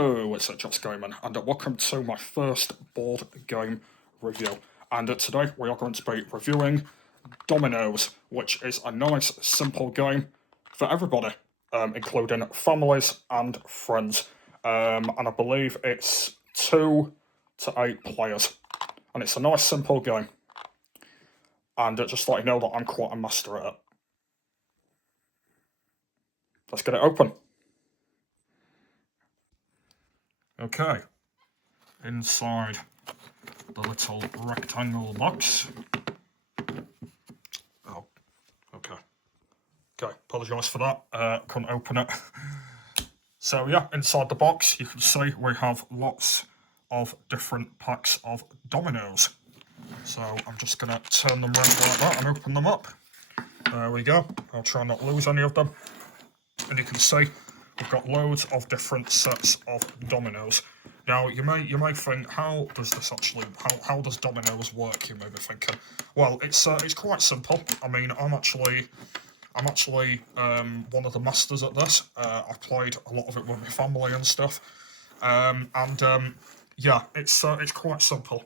Hello, it's Josh Gaming, and welcome to my first board game review. And today we are going to be reviewing Dominoes, which is a nice, simple game for everybody, including families and friends. And I believe it's 2 to 8 players. And it's a nice, simple game. And just to let you know that I'm quite a master at it. Let's get it open. Okay, inside the little rectangle box. Oh, okay. Okay, apologise for that, couldn't open it. So yeah, inside the box you can see we have lots of different packs of dominoes. So I'm just going to turn them around like that and open them up. There we go, I'll try not lose any of them. And you can see we've got loads of different sets of dominoes. Now you may think, how does this actually, how does dominoes work? You may be thinking. Well, it's quite simple. I mean, I'm actually one of the masters at this. I've played a lot of it with my family and stuff, yeah, it's quite simple.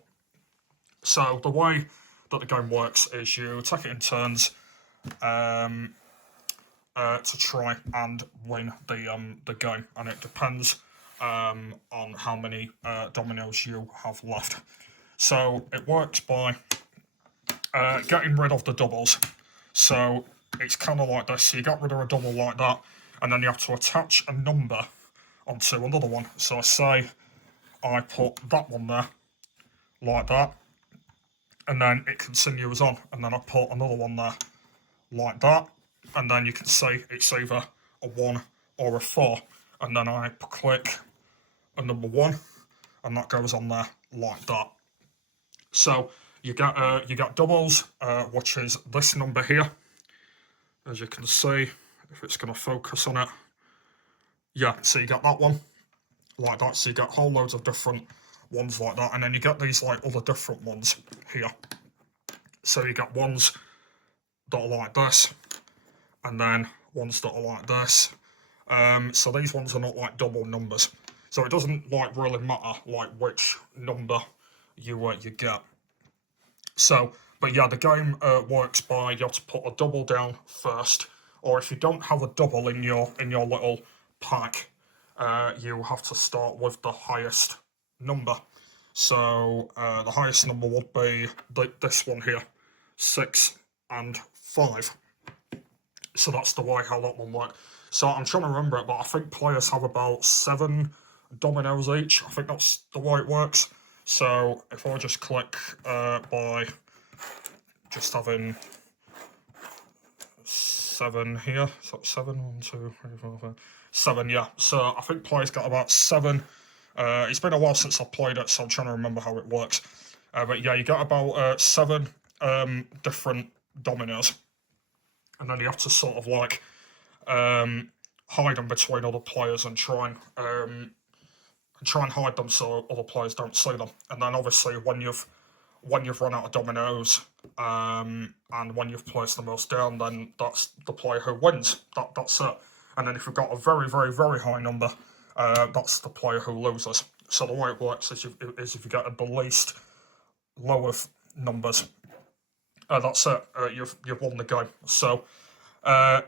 So the way that the game works is you take it in turns. To try and win the game, and it depends on how many dominoes you have left. So it works by getting rid of the doubles. So it's kind of like this. So you get rid of a double like that, and then you have to attach a number onto another one. So say I put that one there, like that, and then it continues on, and then I put another one there, like that. And then you can see it's either a 1 or a 4, and then I click a number 1, and that goes on there like that. So you get doubles, which is this number here, as you can see, if it's going to focus on it. Yeah, so you get that one like that. So you get whole loads of different ones like that, and then you get these like other different ones here. So you get ones that are like this, and then ones that are like this. So these ones are not like double numbers. So it doesn't like really matter like which number you get. So, but yeah, the game works by you have to put a double down first, or if you don't have a double in your little pack, you have to start with the highest number. So the highest number would be this one here, 6 and 5. So that's the way how that one works. So I'm trying to remember it, but I think players have about 7 dominoes each. I think that's the way it works. So if I just click by just having 7 here, so 7, 1, 2, 3, 4, 5, 7, yeah. So I think players got about 7. It's been a while since I've played it, so I'm trying to remember how it works. But yeah, you got about 7 different dominoes. And then you have to sort of like hide them between other players and try and hide them so other players don't see them. And then obviously when you've run out of dominoes and when you've placed the most down, then that's the player who wins. That's it. And then if you've got a very, very, very high number, that's the player who loses. So the way it works is if you get the least low of numbers, that's it. You've won the game. So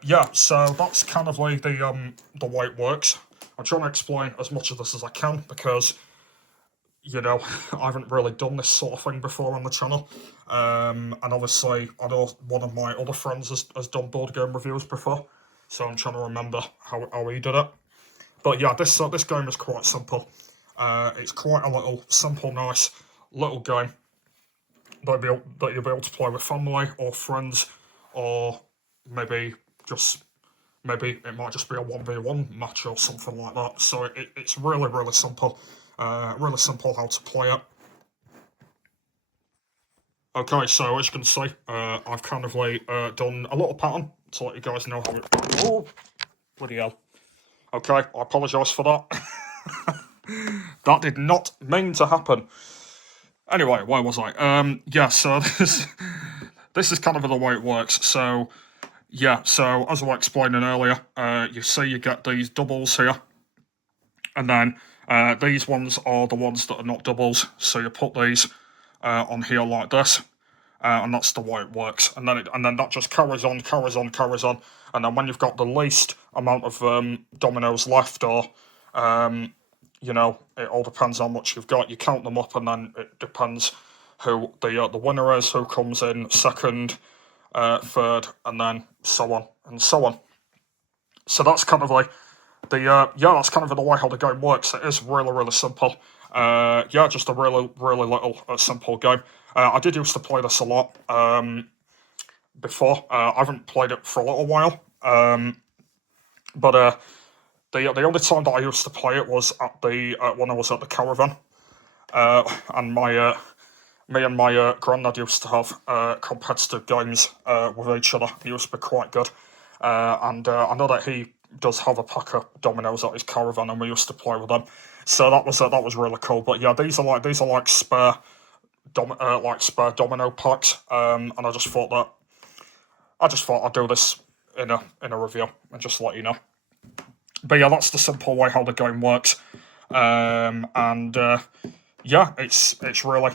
yeah, so that's kind of like the way it works. I'm trying to explain as much of this as I can because, you know, I haven't really done this sort of thing before on the channel. And obviously, I know one of my other friends has done board game reviews before, so I'm trying to remember how he did it. But yeah, this game is quite simple. It's quite a little simple, nice little game that you'll be able to play with family or friends, or maybe it might just be a 1v1 match or something like that. So it's really, really simple. Really simple how to play it. Okay, so as you can see, I've kind of like done a little pattern to let you guys know how it... Oh, bloody hell. Okay, I apologise for that. That did not mean to happen. Anyway, where was I? Yeah, so this is kind of the way it works. So, yeah, as I was explaining earlier, you see you get these doubles here, and then These ones are the ones that are not doubles, so you put these on here like this, and that's the way it works. And then that just carries on, and then when you've got the least amount of dominoes left, or you know, it all depends how much you've got. You count them up, and then it depends who the winner is, who comes in second, third, and then so on and so on. So that's kind of like that's kind of the way how the game works. It is really simple. Just a really little simple game. I did used to play this a lot before. I haven't played it for a little while, but the only time that I used to play it was at the when I was at the caravan, and me and my granddad used to have competitive games with each other. He used to be quite good, and I know that he does have a pack of dominoes at his caravan, and we used to play with them. So that was really cool. But yeah, these are like spare domino packs, and I just thought I'd do this in a review and just let you know. But yeah, that's the simple way how the game works, and it's really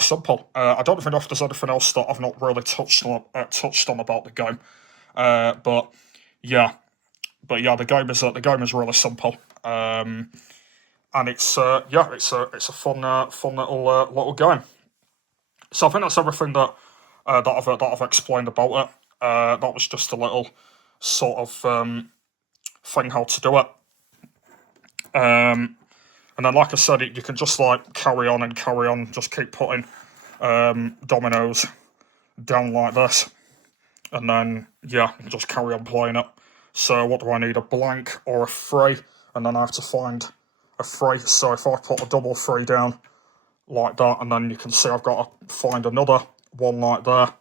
simple. I don't even know if there's anything else that I've not really touched on about the game, but yeah, the game is really simple, and it's it's a fun little game. So I think that's everything that I've explained about it. That was just a little sort of thing how to do it. And then, like I said, you can just like carry on, just keep putting dominoes down like this, and then just carry on playing it. So what do I need? A blank or a three, and then I have to find a three. So if I put a double three down like that, and then you can see I've got to find another one like there,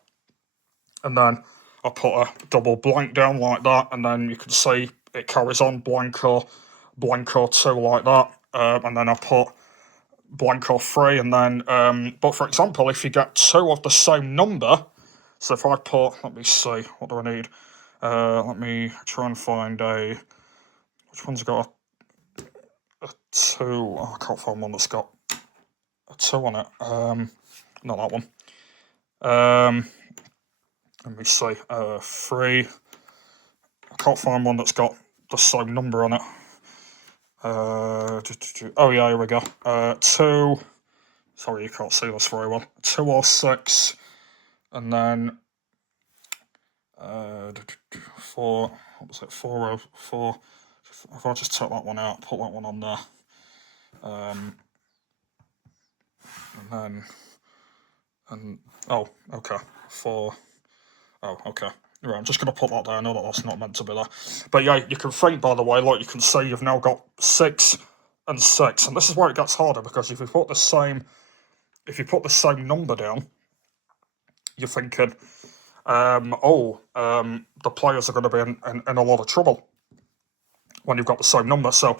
and then I put a double blank down like that, and then you can see it carries on blank or two like that, and then I put blank or three, and then but for example, if you get two of the same number, so if I put, let me see, what do I need? Let me try and find which one's got a two? Oh, I can't find one that's got a two on it. Not that one. Let me see. Three. I can't find one that's got the same number on it. Oh yeah, here we go. Two. Sorry, you can't see this very well. 2 or 6, and then 4. What was it? 4 or 4. If I just take that one out, put that one on there, oh, okay, 4. Oh, okay. Right, I'm just going to put that there. I know that's not meant to be there. But yeah, you can think, by the way, like you can see you've now got 6 and 6. And this is where it gets harder, because if you put the same number down, you're thinking, the players are going to be in a lot of trouble when you've got the same number. So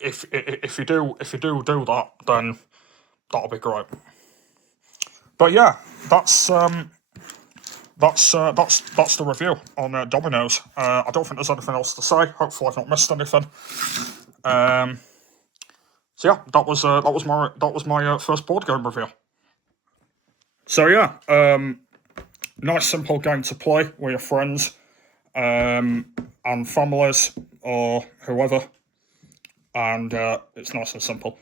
if you do that, then that'll be great. But yeah, that's the review on Dominoes. I don't think there's anything else to say. Hopefully, I've not missed anything. So yeah, that was my first board game review. So yeah, nice simple game to play with your friends and families or whoever, and it's nice and simple.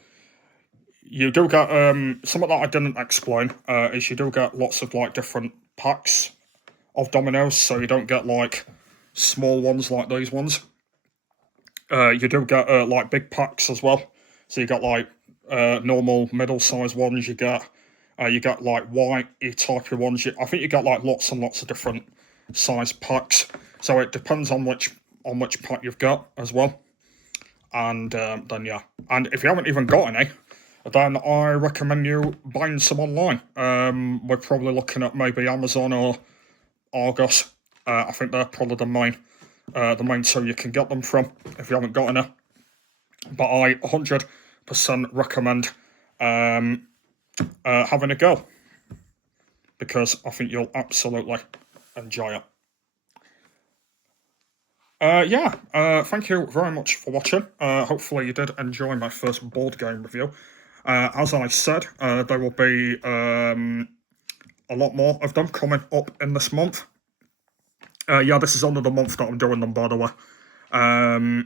You do get something that I didn't explain is you do get lots of like different packs of dominoes, so you don't get like small ones like these ones. You do get like big packs as well, so you got like normal middle-sized ones. You get like white type of ones. I think you get like lots and lots of different size packs. So it depends on which pack you've got as well. And then yeah, and if you haven't even got any, then I recommend you buying some online. We're probably looking at maybe Amazon or Argos. I think they're probably the main two you can get them from if you haven't got any. But I 100% recommend having a go, because I think you'll absolutely enjoy it. Thank you very much for watching. Hopefully you did enjoy my first board game review. As I said, there will be a lot more of them coming up in this month. This is only the month that I'm doing them, by the way. My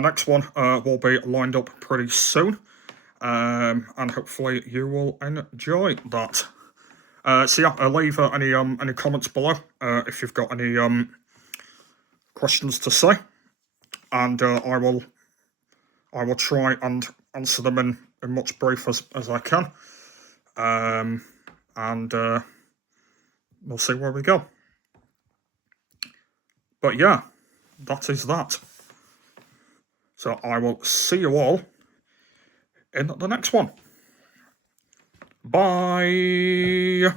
next one will be lined up pretty soon. And hopefully you will enjoy that. Leave any comments below if you've got any questions to say, and I will try and answer them in much brief as I can. We'll see where we go. But yeah, that is that. So I will see you all in the next one. Bye.